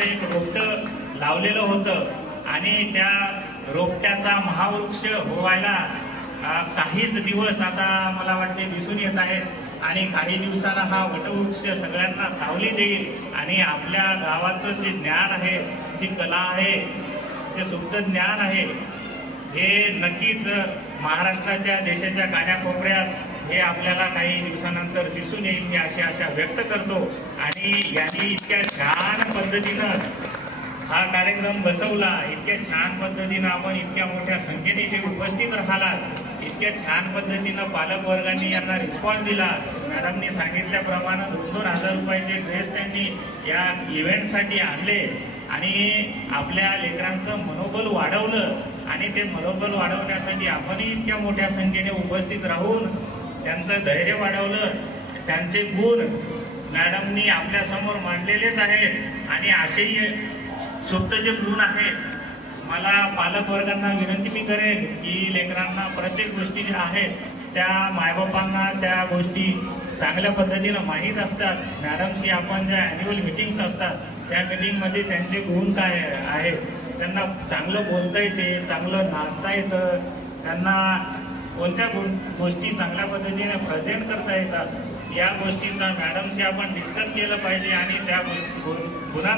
इथं एक रोपटं लावलेलं होतं आणि त्या रोपट्याचा महावृक्ष व्हायला काहीच दिवस आता मला वाटते दिसून येत आहेत आणि काही दिवसांना हा वटवृक्ष सगळ्यांना सावली देईल आणि आपल्या गावाचं जे ज्ञान आहे, जी कला आहे, जे सुप्त ज्ञान आहे, हे नक्कीच महाराष्ट्राच्या देशाच्या कानाकोपऱ्यात हे आपल्याला काही दिवसानंतर दिसून येईल. मी अशी आशा व्यक्त करतो. आणि यांनी इतक्या छान पद्धतीनं हा कार्यक्रम बसवला, इतक्या छान पद्धतीनं आपण इतक्या मोठ्या संख्येने इथे उपस्थित राहिलात, इतक्या छान पद्धतीनं पालक वर्गांनी यांना रिस्पॉन्स दिला. मॅडमनी सांगितल्याप्रमाणे 2-2 हजार रुपयाचे ड्रेस त्यांनी या इव्हेंटसाठी आणले आणि आपल्या लेकरांचं मनोबल वाढवलं. आणि ते मनोबल वाढवण्यासाठी आपणही इतक्या मोठ्या संख्येने उपस्थित राहून त्यांचं धैर्य वाढवलं. त्यांचे गुण मॅडमनी आपल्यासमोर मांडलेलेच आहेत आणि असेही सुप्त जे गुण आहेत. मला पालक वर्गांना विनंती मी करेन की लेकरांना प्रत्येक गोष्टी ज्या आहेत त्या मायबापांना त्या गोष्टी चांगल्या पद्धतीनं माहीत असतात. मॅडमशी आपण ज्या ॲन्युअल मिटिंग्स असतात त्या मिटिंगमध्ये त्यांचे गुण काय आहेत, त्यांना चांगलं बोलता येते, चांगलं नाचता येतं, त्यांना कोणत्या गोष्टी चांगल्या पद्धतीने प्रेझेंट करता येतात, या गोष्टींचा मॅडमशी आपण डिस्कस केलं पाहिजे आणि त्या गुणांना